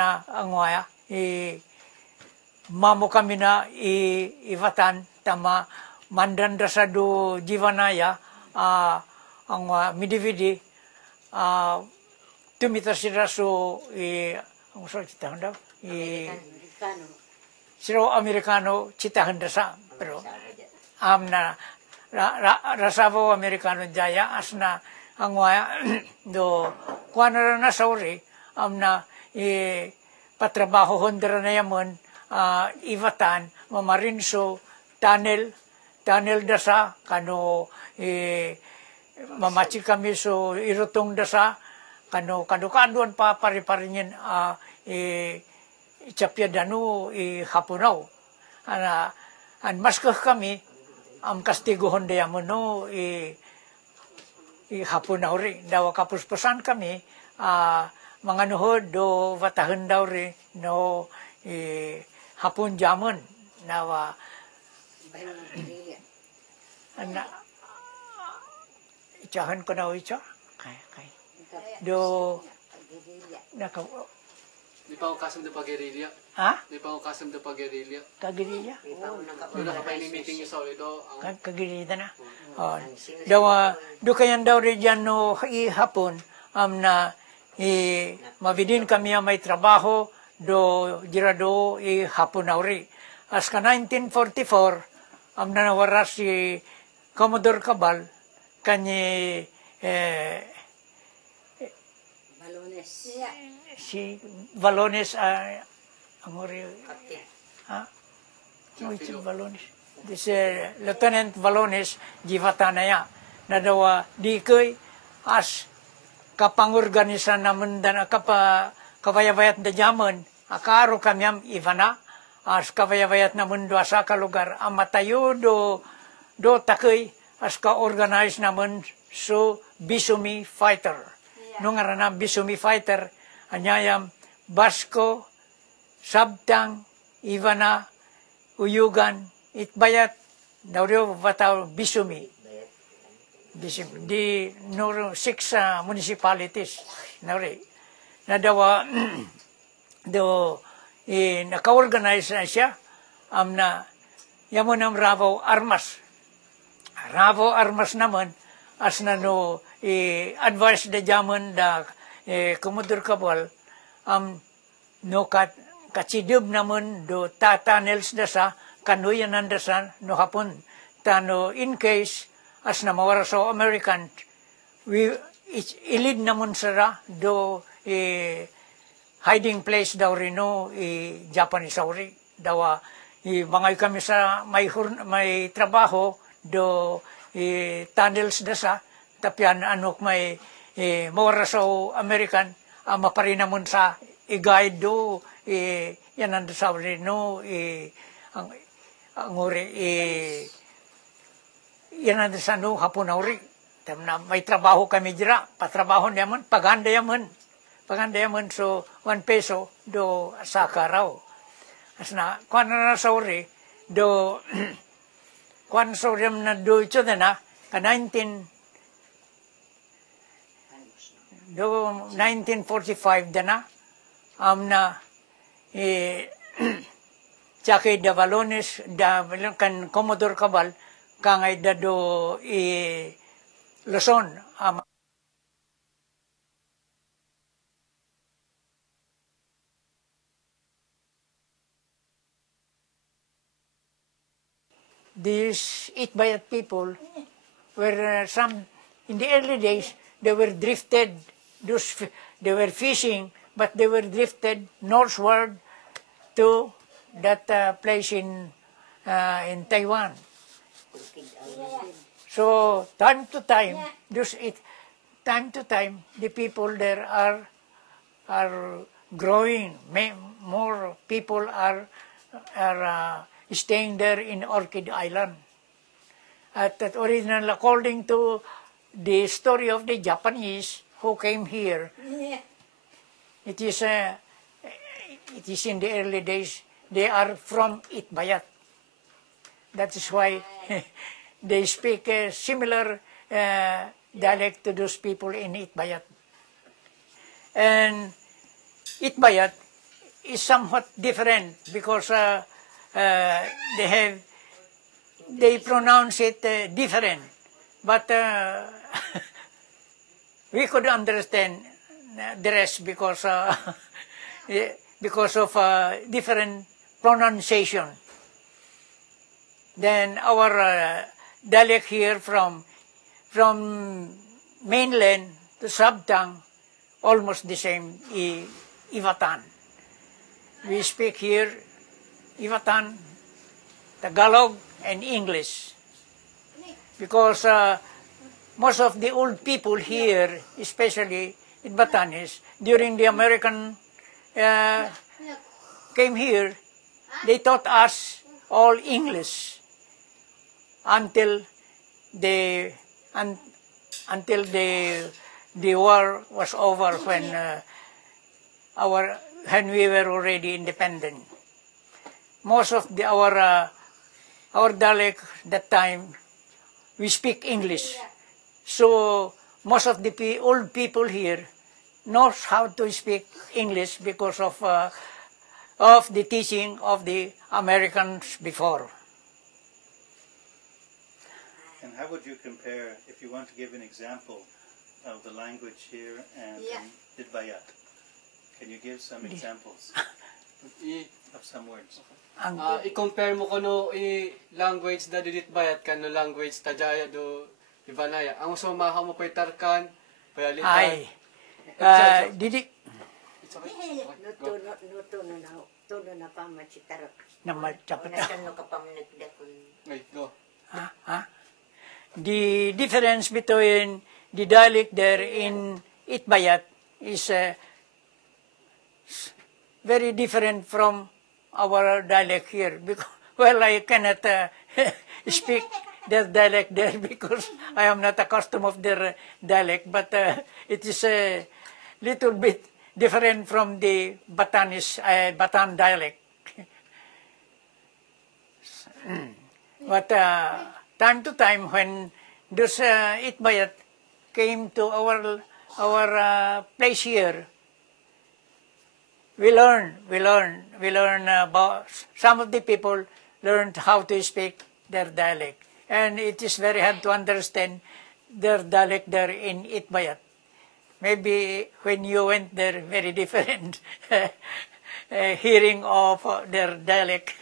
na ang waya mamo kami na ivatan tama mandanda sa do jivanaya ang midividi tumita sila so ang usap citahan daw sila Amerikano citahan da sa pero na rasavo Amerikano jaya as na ang waya do kuana na sauri na patrabaho hondra na yaman ivatan mamarinso tunnel dasa kano mamachi kami so irutong dasa kano kaduan pa pari-parinyin itsapya danu hapunaw an maskah kami am kastigo honda yaman no hapunaw ri dawa kapuspusan kami mga nuhod do vatahan daw rin no hapon jaman nawa na icahan ko na ica kay do naka di pa ako kasam do pag-gerilya di pa ako kasam do pag-gerilya kagerilya do nakapay ni meeting sa ito kagerilya na daw do kayan daw rin dyan no hapon na mabidin kami may trabaho do girado hapon nauri. As ka 1944 nanawara si Commodore Cabal kanyi si Balones ang uri Balones this Lieutenant Balones Givatanaya na daw di koy as kapangorganisan naman dan kapayavayat da jaman akaro kamyam ivana as kapayavayat naman do asa ka lugar amatayo do takoy as ka-organize naman so Bisumi Fighter nung arana Bisumi Fighter anyayam Basko Sabtang Ivana Uyugan Itbayat daw vataw Bisumi di no 6 municipalities nari na dawa do naka-organize na siya na yamo ng Ravo Armas naman as na no advice da jaman da Commodore Cabal no katsidub naman do tunnels da sa kanuyan nanda sa no hapon tano in case as na mawara sa American, ilid naman sara do hiding place daw rin no Japanese sauri. Dawa bangay kami sa may trabaho do tunnels dasa tapyan anok may mawara sa American mapari naman sa i-guide do yan ang sauri no ang uri yan ang sa no hapon na uri. May trabaho kami dira. Patrabaho naman, paganda yaman. So, 1 peso do sa karaw. As na, kuwan na sa uri, do, kuwan sa uri na do ito na, ka 1945 na, na, tsaka da Balones, kan Commodore Cabal, kangay dado Luzon these Itbayat people were some in the early days they were drifted they were fishing but they were drifted northward to that place in Taiwan. So time to time, the people there are growing. More people are staying there in Orchid Island. At that original, according to the story of the Japanese who came here, it is in the early days. They are from Itbayat. That is why they speak a similar dialect to those people in Itbayat. And Itbayat is somewhat different because they pronounce it different, but we could understand the rest because of different pronunciation. Then our dialect here from mainland to Sabtang, almost the same, Ivatan. We speak here Ivatan, Tagalog, and English. Because most of the old people here, especially in Batanes, during the American came here, they taught us all English until the war was over, when we were already independent. Most of our dialect that time, we speak English. So most of the old people here knows how to speak English because of the teaching of the Americans before. And how would you compare, if you want to give an example of the language here and in Itbayat? Can you give some examples of some words? I-compare mo kuno language da didit bayat kan no language tajaya do Ivanaya. Ang sumaha mo pay tarkan, payalitan. Ay, didik. Nuto na pa machitarap. Namatapata. Nasano ka pa managdakon. Ay, go. The difference between the dialect there in Itbayat is very different from our dialect here. Because, well, I cannot speak their dialect there because I am not accustomed of their dialect, but it is a little bit different from the Batan dialect. But time to time, when those Itbayat came to our place here, we learn about, some of the people learned how to speak their dialect. And it is very hard to understand their dialect there in Itbayat. Maybe when you went there, very different hearing of their dialect.